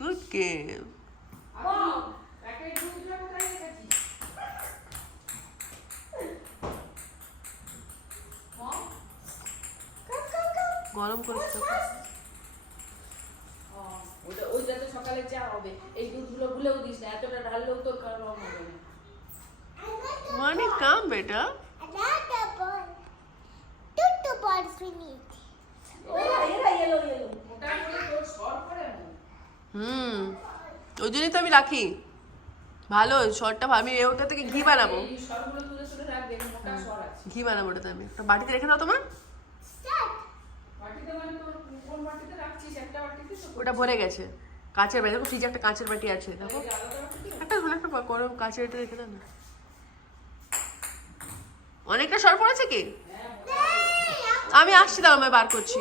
Good game. গরম করে ওইটা তো সকালে চা হবে। এই দুধগুলো ভুলেও দিস না, এতটা ঢাললেও তোর কারণ হবে না। মানে কাম বেটা। Another ball. Two balls we need. ওটা করে তোর সর করে না। ওই জন্যই তো আমি রাখি। ভালো শরটা আমি ওটা থেকে ঘি বানাবো। এই সরগুলো তুলে তুলে রাখ, দেখুন মোটা সর আছে। ঘি বানাবো ওটাতে আমি। একটা বাটিতে রেখে দাও তোমার। Start. বাটিতে মানে তোর কোন বাটিতে রাখছিস? একটা বাটিতে তো ওটা ভরে গেছে। কাঁচের বাটি, দেখো ফ্রিজে একটা কাঁচের বাটি আছে দেখো। এই আলাদা বাটিতে একটা গরম কাঁচের এটা রেখে দাও না। অনেকটা সর পড়েছে কি? আমি আসছি, দাও আমি বার করছি।